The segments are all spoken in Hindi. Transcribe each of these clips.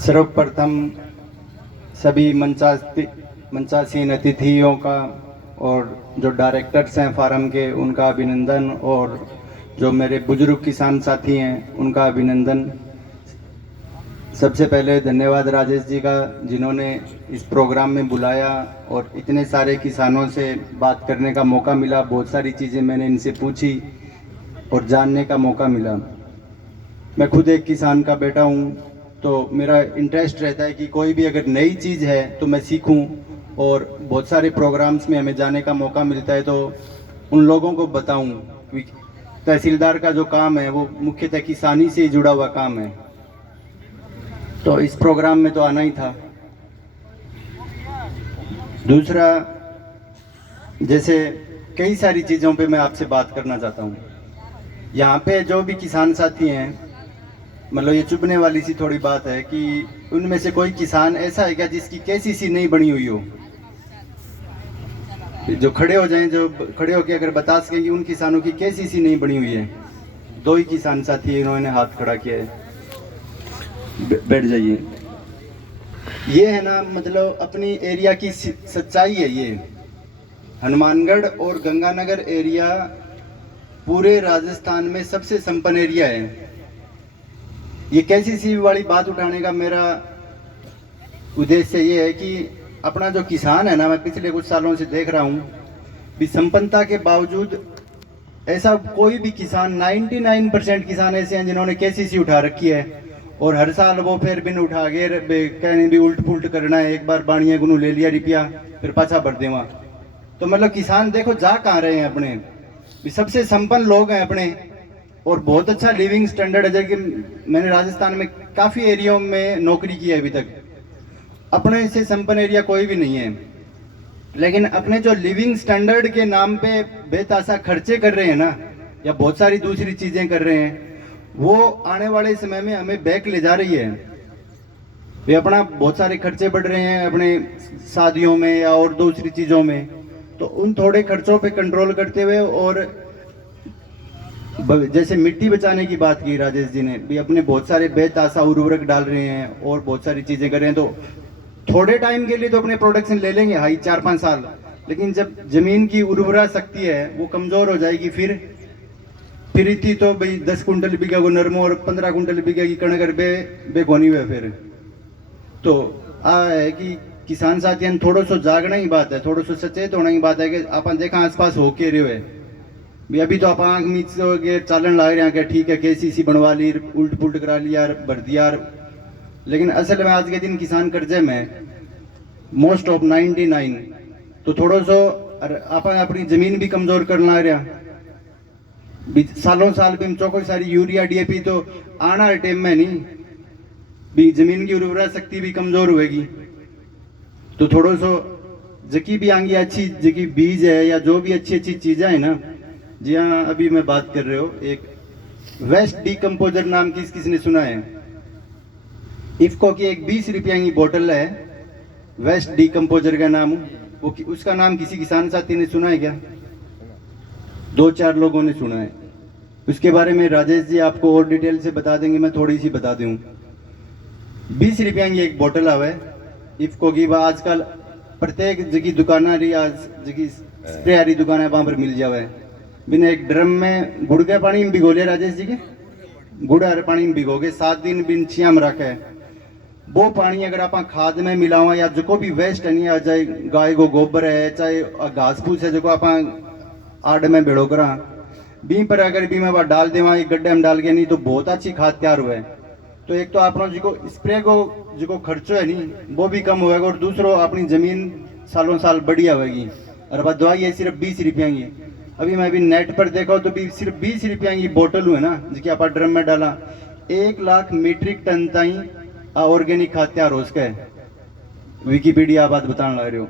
सर्वप्रथम सभी मंचासीन अतिथियों का और जो डायरेक्टर्स हैं फार्म के उनका अभिनंदन, और जो मेरे बुजुर्ग किसान साथी हैं उनका अभिनंदन। सबसे पहले धन्यवाद राजेश जी का, जिन्होंने इस प्रोग्राम में बुलाया और इतने सारे किसानों से बात करने का मौका मिला। बहुत सारी चीज़ें मैंने इनसे पूछी और जानने का मौका मिला। मैं खुद एक किसान का बेटा हूँ, तो मेरा इंटरेस्ट रहता है कि कोई भी अगर नई चीज़ है तो मैं सीखूं, और बहुत सारे प्रोग्राम्स में हमें जाने का मौका मिलता है तो उन लोगों को बताऊं। तहसीलदार का जो काम है वो मुख्यतः किसानी से जुड़ा हुआ काम है, तो इस प्रोग्राम में तो आना ही था। दूसरा, जैसे कई सारी चीज़ों पे मैं आपसे बात करना चाहता हूँ। यहाँ पे जो भी किसान साथी हैं, मतलब ये चुभने वाली सी थोड़ी बात है कि उनमें से कोई किसान ऐसा है क्या जिसकी केसीसी नहीं बनी हुई हो? जो खड़े हो जाएं, जो खड़े होकर अगर बता सकें कि उन किसानों की केसीसी नहीं बनी हुई है। दो ही किसान साथी है, इन्होंने हाथ खड़ा किया है। बैठ जाइए। ये है ना, मतलब अपनी एरिया की सच्चाई है। ये हनुमानगढ़ और गंगानगर एरिया पूरे राजस्थान में सबसे संपन्न एरिया है। ये केसीसी वाली बात उठाने का मेरा उद्देश्य ये है कि अपना जो किसान है ना, मैं पिछले कुछ सालों से देख रहा हूँ भी संपन्नता के बावजूद ऐसा कोई भी किसान, 99% किसान ऐसे हैं जिन्होंने केसीसी उठा रखी है, और हर साल वो फिर बिन उठा के कहने भी उल्ट पुल्ट करना है। एक बार बाणिया गुनू ले लिया रुपया, फिर पाछा भर देवा। तो मतलब किसान देखो जा कहाँ रहे हैं अपने भी। सबसे संपन्न लोग हैं अपने, और बहुत अच्छा लिविंग स्टैंडर्ड है। जबकि मैंने राजस्थान में काफ़ी एरियाओं में नौकरी की है अभी तक, अपने से संपन्न एरिया कोई भी नहीं है। लेकिन अपने जो लिविंग स्टैंडर्ड के नाम पे बेतासा खर्चे कर रहे हैं ना, या बहुत सारी दूसरी चीज़ें कर रहे हैं, वो आने वाले समय में हमें बैक ले जा रही है। वे अपना बहुत सारे खर्चे बढ़ रहे हैं अपने शादियों में या और दूसरी चीज़ों में, तो उन थोड़े खर्चों पे कंट्रोल करते हुए, और जैसे मिट्टी बचाने की बात की राजेश जी ने भी, अपने बहुत सारे बेतासा उर्वरक डाल रहे हैं और बहुत सारी चीज़ें कर रहे हैं। तो थोड़े टाइम के लिए तो अपने प्रोडक्शन ले लेंगे, हाई 4-5 साल, लेकिन जब जमीन की उर्वरा शक्ति है वो कमज़ोर हो जाएगी, फिर इतनी तो भाई 10 कुंटल बीघा को नरमो और 15 कुंटल बीघा की कणक बेगोनी हुए फिर। तो आ है कि किसान साथियों थोड़ा सो जागना ही बात है, थोड़ा सो सचेत होना ही बात है कि आप देखा आसपास हो के रहे है भी। अभी तो आप आँख मीच के चालन ला रहे हैं कि ठीक है केसीसी बनवा ली, उल्ट पुल्ट करा लिया, भर दिया, लेकिन असल में आज के दिन किसान कर्जे में मोस्ट ऑफ 99। तो थोड़ा सो अपन अपनी जमीन भी कमजोर करना रहा भी। सालों साल भी चौको सारी यूरिया डीएपी तो आना टाइम में नहीं भी, जमीन की उर्वरा शक्ति भी कमजोर होगी। तो थोड़ा सो जकी भी आंगी अच्छी जकी बीज है या जो भी अच्छी अच्छी चीजें है ना, जी हाँ अभी मैं बात कर रहे हो, एक वेस्ट डीकम्पोजर नाम की किसने सुना है? इफ्को की एक 20 रुपया की बोतल है, वेस्ट डीकम्पोजर का नाम, वो उसका नाम किसी किसान साथी ने सुना है क्या? 2-4 लोगों ने सुना है। उसके बारे में राजेश जी आपको और डिटेल से बता देंगे, मैं थोड़ी सी बता दूं। 20 रुपया की एक बोतल आवे इफ्को की, वह आजकल प्रत्येक जगह दुकान जगह स्प्रे वाली दुकान है वहां पर मिल जावे। बिना एक ड्रम में गुड़ के पानी में भिगो लिया राजेश जी के, गुड़ और पानी में भिगो के 7 दिन बिन छिया में रखे। वो पानी अगर आप खाद में मिलावा या जो भी वेस्ट है नहीं, चाहे गाय को गोबर है चाहे घास फूस है, जो आप आड़ में भेड़ो करा बी पर अगर बी में डाल देवा एक गड्ढे में डाल के, नहीं तो बहुत अच्छी खाद तैयार हुआ है। तो एक तो अपना जो स्प्रे को जो खर्चो है नहीं वो भी कम होगा, और दूसरों अपनी जमीन सालों साल बढ़िया होगी। और अब दवाई है सिर्फ 20 रुपया की। अभी मैं भी नेट पर देखा तो भी सिर्फ 20 रुपया की बोतल हुए ना, जिसकी आप ड्रम में डाला 1 लाख मीट्रिक टन ताई ऑर्गेनिक खाद तैयार हो सके। विकीपीडिया बात बताने लग रहे हो।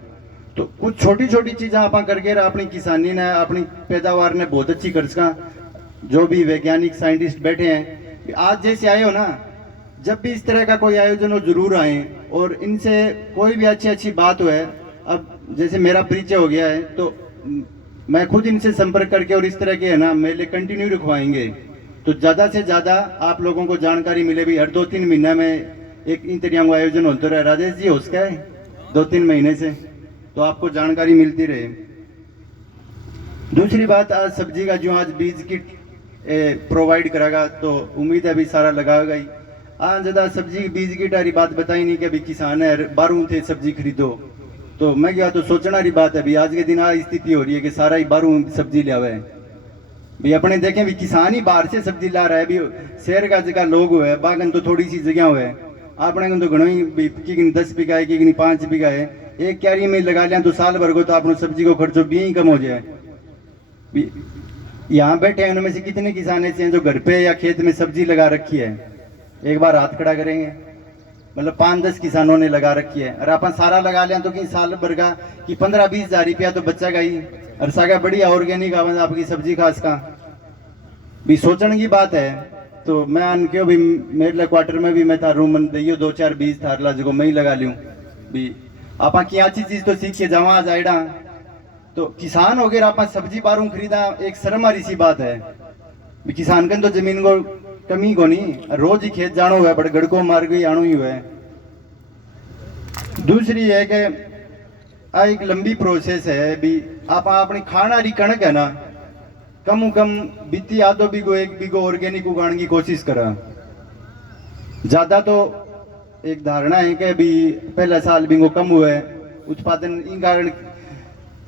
तो कुछ छोटी छोटी चीजें आप करके अपनी किसानी ने अपनी पैदावार ने बहुत अच्छी कर सका। जो भी वैज्ञानिक साइंटिस्ट बैठे हैं आज जैसे आए हो ना, जब भी इस तरह का कोई आयोजन हो जरूर आए और इनसे कोई भी अच्छी अच्छी बात हो है। अब जैसे मेरा परिचय हो गया है तो मैं खुद इनसे संपर्क करके और इस तरह के है ना मेले कंटिन्यू रखवाएंगे, तो ज़्यादा से ज़्यादा आप लोगों को जानकारी मिले भी। हर 2-3 महीना में एक इन तरह आयोजन होता रहे राजेश जी, उसका है 2-3 महीने से, तो आपको जानकारी मिलती रहे। दूसरी बात, आज सब्जी का जो आज बीज किट प्रोवाइड करेगा तो उम्मीद है अभी सारा लगाएगा ही। आज ज़्यादा सब्जी बीज किट वाली बात बताई नहीं कि अभी किसान है बाहरों थे सब्जी खरीदो, तो मैं क्या तो सोचना रही बात है अभी आज के दिन आज स्थिति हो रही है कि सारा ही बाहरों सब्जी लिया हुआ है। भी अपने देखें भी किसान ही बाहर से सब्जी ला रहा है, भी शहर का जगह लोग हुए बागन तो थोड़ी सी जगह हुए, आपने तो घणो ही कि 10 बीघा है कि 5 बीघा है, एक क्यारी में लगा लिया तो साल भर को तो आपने सब्जी को खर्चो भी ही कम हो जाए। यहाँ बैठे हैं उनमें से कितने किसान ऐसे हैं जो घर पे या खेत में सब्जी लगा रखी है, एक बार हाथ खड़ा करेंगे, मतलब 5-10 किसानों ने लगा रखी है। और अपन सारा लगा लिया तो कि साल भर का कि 15-20 हज़ार रुपया तो बच्चा का ही, और सागा बढ़िया ऑर्गेनिक आवाज आपकी सब्जी खास का भी सोचने की बात है। तो मैं अन क्यों भी मेरे क्वार्टर में भी मैं था रूम में दियो 2-4 बीज थारला जो मैं ही लगा लूँ भी आपा की अच्छी चीज तो सीख के जावा जाएगा। तो किसान हो गए आप सब्जी बारू खरीदा एक शर्म आ सी बात है भी किसान कन तो जमीन को कमी को नहीं, रोज ही खेत जानो हुआ बड़े गड़को मार गई आनो ही हुआ है। दूसरी है कि आ एक लंबी प्रोसेस है भी आप अपनी खाना री कणक है ना कम कम बीती आधो बीघो 1 बीघो ऑर्गेनिक उगाने की कोशिश करा। ज्यादा तो एक धारणा है कि अभी पहला साल बीघो कम हुआ है उत्पादन, इन कारण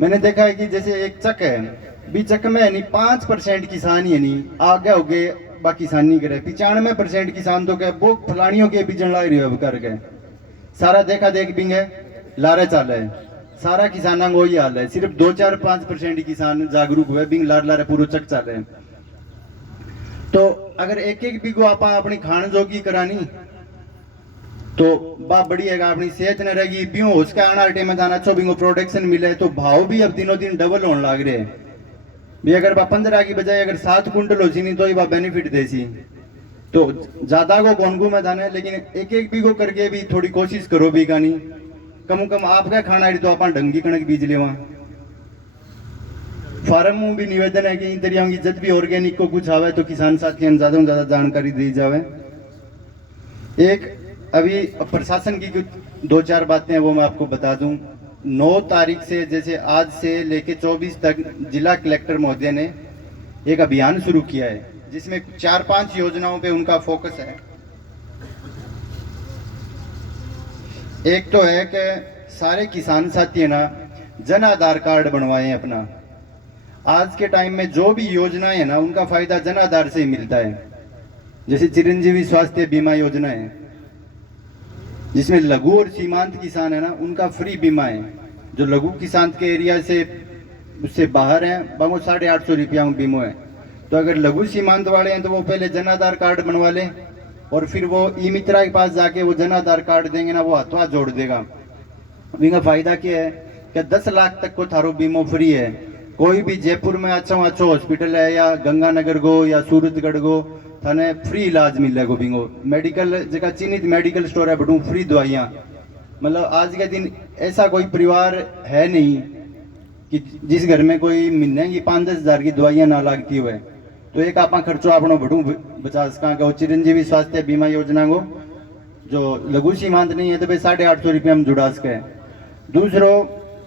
मैंने देखा है कि जैसे एक चक है बी चक में नहीं 5% किसान ही नहीं आगे हो गए बाकी किसान नहीं करे, 95% किसान तो क्या वो फलानियों के बीजन ला रही है कर गए, सारा देखा देख बिंग है लारे चाल है, सारा किसाना को ही हाल है, सिर्फ 2-4-5% किसान जागरूक हुए बिंग लार लारे पूरा चक चाल है। तो अगर एक बीघो आप अपनी खान जोगी करानी तो बा बढ़िया अपनी सेहत न रहेगी, ब्यों उसका आना टाइम में जाना अच्छो बिंगो प्रोडक्शन मिले तो भाव भी अब दिनों दिन डबल होने लग रहे हैं भी। अगर बा 15 की बजाय अगर 7 कुंटल हो सी नहीं तो ही बा बेनिफिट दे सी, तो ज्यादा को गोनगू में जाना है, लेकिन एक बीघो करके भी थोड़ी कोशिश करो भी का नहीं कम कम आपका खाना है तो आप ढंगी कणक बीज ले। फार्म में भी निवेदन है कि इन तरीकों की जब भी ऑर्गेनिक को कुछ आवे तो किसान साथियों ज्यादा से ज्यादा जानकारी दी जावे। एक अभी प्रशासन की कुछ 2-4 बातें हैं वो मैं आपको बता दूं। 9 तारीख से जैसे आज से लेके 24 तक जिला कलेक्टर महोदय ने एक अभियान शुरू किया है जिसमें 4-5 योजनाओं पे उनका फोकस है। एक तो है कि सारे किसान साथी ना जन आधार कार्ड बनवाए अपना। आज के टाइम में जो भी योजनाएं है ना उनका फायदा जन आधार से ही मिलता है। जैसे चिरंजीवी स्वास्थ्य बीमा योजना है जिसमें लघु और सीमांत किसान है ना उनका फ्री बीमा है। जो लघु किसान के एरिया से उससे बाहर हैं वो 850 रुपया में बीमा है। तो अगर लघु सीमांत वाले हैं तो वो पहले जन आधार कार्ड बनवा लें और फिर वो ई मित्रा के पास जाके वो जन आधार कार्ड देंगे ना वो हाथों जोड़ देगा। इनका फायदा क्या है कि 10 लाख तक को थारो बीमा फ्री है। कोई भी जयपुर में अच्छो हॉस्पिटल है या गंगानगर गो या सूरतगढ़ गो थाने फ्री इलाज मिलेगा बिंगो। मेडिकल जगह चिन्हित मेडिकल स्टोर है बटू फ्री दवाइयाँ। मतलब आज के दिन ऐसा कोई परिवार है नहीं कि जिस घर में कोई महीने की 5-10 हज़ार की दवाइयाँ ना लगती हुए। तो एक आप खर्चो अपना बटू बचा सका चिरंजीवी स्वास्थ्य बीमा योजना को जो लघु सीमांत नहीं है तो भाई 850 रुपया में जुड़ा सके। दूसरो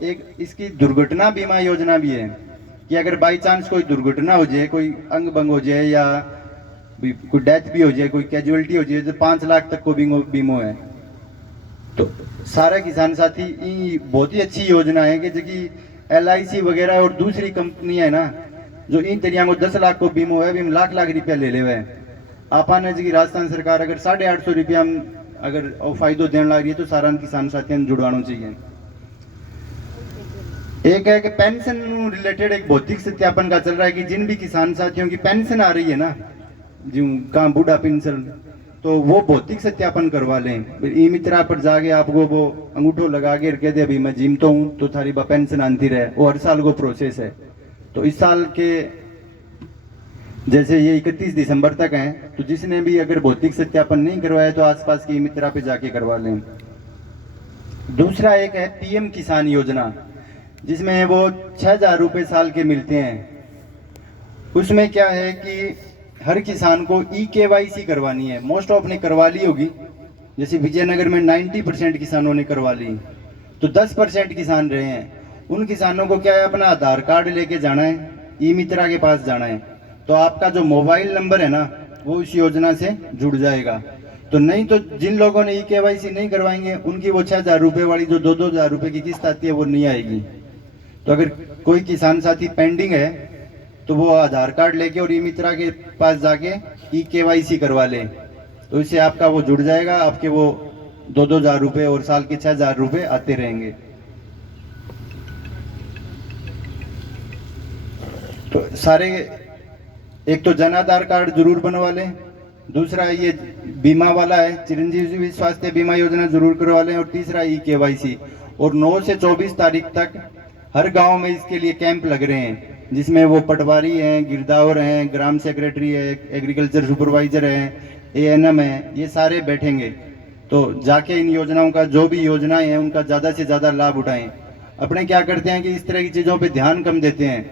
एक इसकी दुर्घटना बीमा योजना भी है कि अगर बाई चांस कोई दुर्घटना हो जाए, कोई अंग भंग हो जाए या कोई डेथ भी हो जाए, कोई कैजुअलिटी हो जाए तो 5 लाख तक को बीमो है। तो सारे किसान साथी बहुत ही अच्छी योजना है कि जो LIC वगैरह और दूसरी कंपनी है ना जो इन तरिया को 10 लाख को बीमो है भी लाख रुपया ले ले। आपने जी राजस्थान सरकार अगर 850 रुपया अगर फायदो देने लग रही है तो सारा किसान साथियों जुड़वाना चाहिए। एक है कि पेंशन रिलेटेड एक भौतिक सत्यापन का चल रहा है कि जिन भी किसान साथियों की पेंशन आ रही है ना जो कहाँ बूढ़ा पेंशन तो वो भौतिक सत्यापन करवा लें। ई मित्रा पर जाके आपको वो अंगूठो लगा के कह दे अभी मैं जीमता हूँ तो थारी पेंशन आती रहे। वो हर साल को प्रोसेस है। तो इस साल के जैसे ये 31 दिसंबर तक है तो जिसने भी अगर भौतिक सत्यापन नहीं करवाया तो आसपास की ई मित्रा पे जाके करवा लें। दूसरा एक है PM किसान योजना जिसमें वो 6,000 रुपये साल के मिलते हैं। उसमें क्या है कि हर किसान को EKYC करवानी है। मोस्ट ऑफ ने करवा ली होगी जैसे विजयनगर में 90% किसानों ने करवा ली, तो 10% किसान रहे हैं। उन किसानों को क्या है, अपना आधार कार्ड लेके जाना है, ई मित्रा के पास जाना है, तो आपका जो मोबाइल नंबर है ना वो इस योजना से जुड़ जाएगा। तो नहीं तो जिन लोगों ने KYC नहीं करवाएंगे उनकी वो 6,000 रुपये वाली जो 2,000 रुपये की किस्त आती है वो नहीं आएगी। तो अगर कोई किसान साथी पेंडिंग है तो वो आधार कार्ड लेके और ई मित्रा के पास जाके KYC करवा ले, तो इससे आपका वो जुड़ जाएगा, आपके वो 2,000 रुपये और साल के 6,000 रुपये आते रहेंगे। तो सारे, एक तो जन आधार कार्ड जरूर बनवा लें, दूसरा ये बीमा वाला है चिरंजीवी स्वास्थ्य बीमा योजना जरूर करवा लें, और तीसरा KYC। और 9 से 24 तारीख तक हर गांव में इसके लिए कैंप लग रहे हैं, जिसमें वो पटवारी हैं, गिरदावर हैं, ग्राम सेक्रेटरी है, एग्रीकल्चर सुपरवाइजर हैं, ANM है, ये सारे बैठेंगे। तो जाके इन योजनाओं का, जो भी योजनाएं हैं उनका ज़्यादा से ज़्यादा लाभ उठाएं। अपने क्या करते हैं कि इस तरह की चीज़ों पे ध्यान कम देते हैं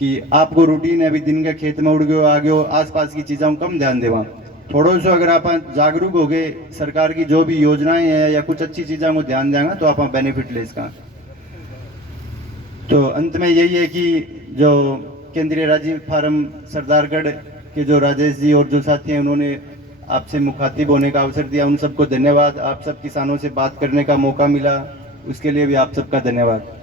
कि आपको रूटीन है, अभी दिन के खेत में उड़ गयो आ गयो, आसपास की चीज़ों कम ध्यान देवा। थोड़ा सा अगर आप जागरूक हो गए, सरकार की जो भी योजनाएं हैं या कुछ अच्छी चीज़ों को ध्यान देंगे तो आप बेनिफिट ले इसका। तो अंत में यही है कि जो केंद्रीय राज्य फार्म सरदारगढ़ के जो राजेश जी और जो साथी हैं उन्होंने आपसे मुखातिब होने का अवसर दिया, उन सबको धन्यवाद। आप सब किसानों से बात करने का मौका मिला, उसके लिए भी आप सबका धन्यवाद।